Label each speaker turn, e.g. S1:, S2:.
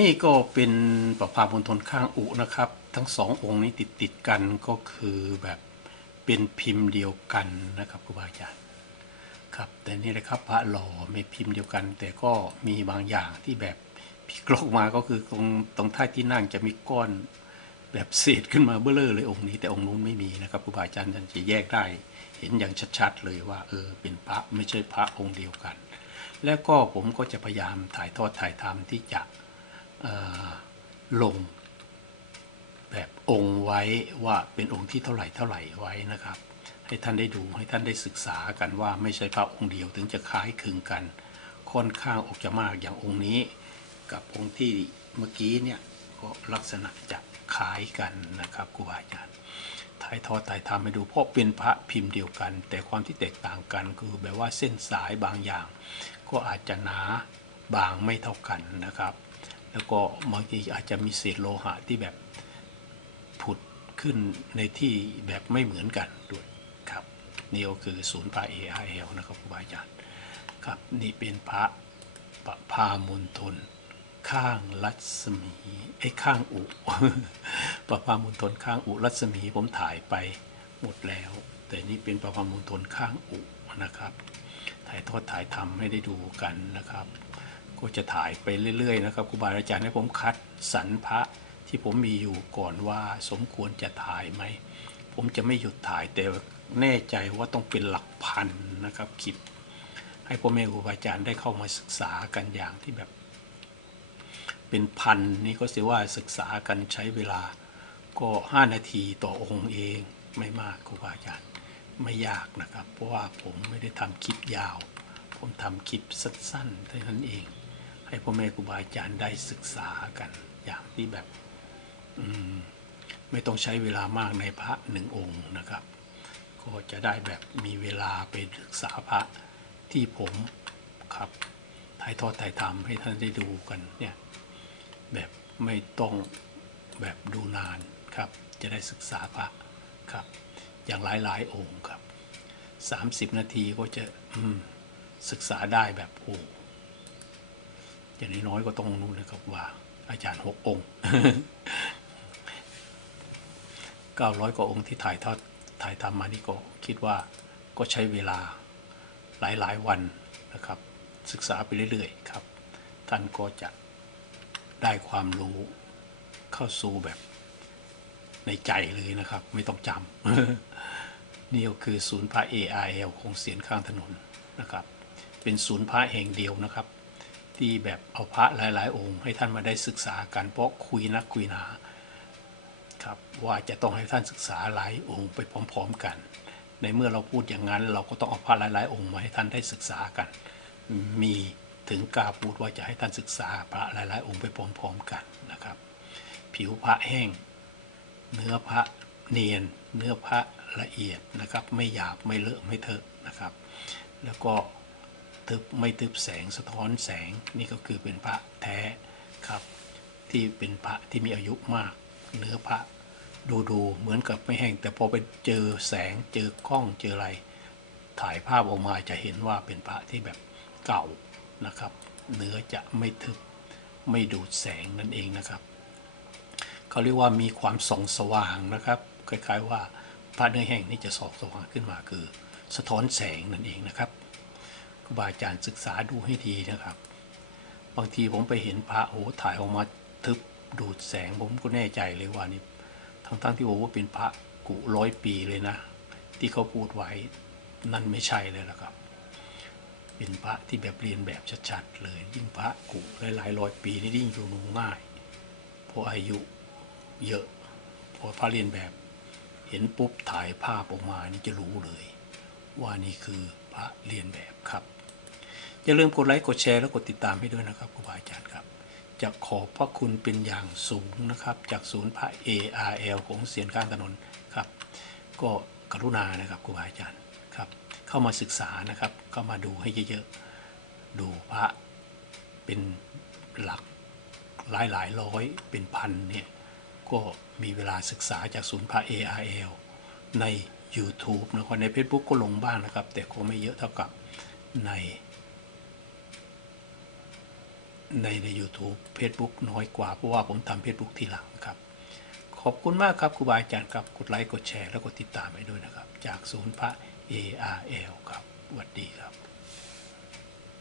S1: นี่ก็เป็นประภาพมณฑลข้างอุนะครับ ทั้งสององค์นี้ติดติดกันก็คือแบบเป็นพิมพ์เดียวกันนะครับครูบาอาจารย์ครับ แต่นี่แหละครับพระหล่อไม่พิมพ์เดียวกัน แต่ก็มีบางอย่างที่แบบพิกลอกมาก็คือตรงตรงท่าที่นั่งจะมีก้อนแบบเศษขึ้นมาเบ้อเลอเลยองค์นี้แต่องค์นู้นไม่มีนะครับครูบาอาจารย์ท่านจะแยกได้เห็นอย่างชัดๆเลยว่า เออเป็นพระไม่ใช่พระองค์เดียวกัน แล้วก็ผมก็จะพยายามถ่ายทอดถ่ายทำที่จะ ลงแบบองค์ไว้ว่าเป็นองค์ที่เท่าไหร่เท่าไหร่ไว้นะครับ ให้ท่านได้ดูให้ท่านได้ศึกษากันว่าไม่ใช่พระองค์เดียวถึงจะคล้ายคลึงกัน ค่อนข้างออกจะมากอย่างองค์นี้ กับองค์ที่เมื่อกี้เนี่ยก็ลักษณะจะคล้ายกันนะครับครูบาอาจารย์ถ่ายทอดถ่ายทำให้ดูเพราะเป็นพระพิมพ์เดียวกัน แต่ความที่แตกต่างกันคือแบบว่าเส้นสายบางอย่าง ก็อาจจะหนาบางไม่เท่ากันนะครับ แล้วก็บางทีอาจจะมีเศษโลหะที่แบบผุดขึ้นในที่แบบไม่เหมือนกันด้วยครับนี่ก็คือศูนย์พระ AIL นะครับครูบาอาจารย์ครับนี่เป็นพระปะพามณฑลข้างรัศมีไอ้ข้างอุปะพามณฑลข้างอุรัศมีผมถ่ายไปหมดแล้ว แต่นี่เป็นปะพามณฑลข้างอุนะครับ ถ่ายทอดถ่ายทำให้ได้ดูกันนะครับ ก็จะถ่ายไปเรื่อยๆนะครับครูบาอาจารย์ให้ผมคัดสรรพระที่ผมมีอยู่ก่อนว่าสมควรจะถ่ายไหม ผมจะไม่หยุดถ่ายแต่แน่ใจว่าต้องเป็นหลักพันนะครับคลิปให้พ่อแม่ครูบาอาจารย์ได้เข้ามาศึกษากันอย่างที่แบบ เป็นพันนี่ก็เสียว่าศึกษากันใช้เวลาก็ 5 นาทีต่อองค์เองไม่มากครูบาอาจารย์ไม่ยากนะครับ เพราะว่าผมไม่ได้ทำคลิปยาว ผมทำคลิปสั้นๆเท่านั้นเอง ให้พ่อแม่ครูบาอาจารย์ได้ศึกษากัน อย่างที่แบบอืมไม่ต้องใช้เวลามากในพระหนึ่งองค์นะครับ ก็จะได้แบบมีเวลาไปศึกษาพระที่ผมครับถ่ายทอดถ่ายทำให้ท่านได้ดูกันเนี่ยแบบไม่ต้องแบบดูนานครับ จะได้ศึกษาพระครับ อย่างหลายหลายๆองค์ครับ 30 นาทีก็จะศึกษาได้แบบโอ้ อย่างน้อยก็ต้องรู้นะครับว่าอาจารย์หกองค์เก้าร้อยกว่าองค์ที่ถ่ายทอดถ่ายทำมานี่ก็คิดว่าก็ใช้เวลาหลายๆวันนะครับ ศึกษาไปเรื่อยๆครับ ท่านก็จะได้ความรู้เข้าสู่แบบในใจเลยนะครับ ไม่ต้องจำนี่ก็คือศูนย์พระ AIL คงเสียนข้างถนนนะครับ เป็นศูนย์พระแห่งเดียวนะครับ ที่แบบเอาพระหลาย ๆ องค์ ให้ท่านมาได้ศึกษากันเพราะคุยนักคุยหนาครับว่าจะต้องให้ท่านศึกษาหลายองค์ไปพร้อม ๆ กัน ในเมื่อเราพูดอย่างนั้น เราก็ต้องเอาพระหลาย ๆ องค์มาให้ท่านได้ศึกษากัน มีถึงกล้าพูดว่าจะให้ท่านศึกษาพระหลาย ๆ องค์ไปพร้อม ๆ กันนะครับ ผิวพระแห้ง เนื้อพระเนียน เนื้อพระละเอียดนะครับ ไม่หยาบไม่เลอะไม่เทอะนะครับ แล้วก็ ทึบไม่ทึบแสงสะท้อนแสงนี่ก็คือเป็นพระแท้ครับ ที่เป็นพระที่มีอายุมาก เนื้อพระดูดูเหมือนกับไม่แห้งแต่พอไปเจอแสงเจอกล้องเจออะไร ถ่ายภาพออกมาจะเห็นว่าเป็นพระที่แบบเก่านะครับ เนื้อจะไม่ทึบไม่ดูดแสงนั่นเองนะครับเขาเรียกว่ามีความส่องสว่างนะครับคล้ายๆว่าพระเนื้อแห้งนี่จะส่องสว่างขึ้นมาคือ สะท้อนแสงนั่นเองนะครับ ครูบาอาจารย์ศึกษาดูให้ดีนะครับ บางทีผมไปเห็นพระโอ้โหถ่ายออกมาทึบดูดแสงผมก็แน่ใจเลยว่านี่ทั้งๆที่โอ้โหเป็นพระกุร้อยปีเลยนะ ที่เขาพูดไว้นั่นไม่ใช่เลยละครับ เป็นพระที่แบบเรียนแบบชัดๆเลย ยิ่งพระกุหลายๆร้อยปีนี่ยิ่งอยู่นูง่ายเพราะอายุเยอะพอพระเรียนแบบเห็นปุ๊บถ่ายภาพออกมานี่จะรู้เลย ว่านี่คือพระเรียนแบบครับ อย่าลืมกดไลค์กดแชร์และกดติดตามให้ด้วยนะครับครูบาอาจารย์ครับ จะขอบพระคุณเป็นอย่างสูงนะครับ จากศูนย์พระ ARL ของเสียนข้างถนนครับ ก็กรุณานะครับครูบาอาจารย์ครับ เข้ามาศึกษานะครับเข้ามาดูให้เยอะๆดูพระเป็นหลักหลายหลายร้อยเป็นพันเนี่ยก็มีเวลาศึกษาจากศูนย์พระ ARL ใน YouTube นะครับใน Facebook ก็ลงบ้างนะครับ แต่คงไม่เยอะเท่ากับใน ในใน YouTube Facebook น้อยกว่า เพราะว่าผมทำ Facebook ทีหลังครับ ขอบคุณมากครับครูบาอาจารย์ครับ กดไลค์ กดแชร์ แล้วกดติดตามให้ด้วยนะครับ จากศูนย์พระ ARL ครับสวัสดีครับ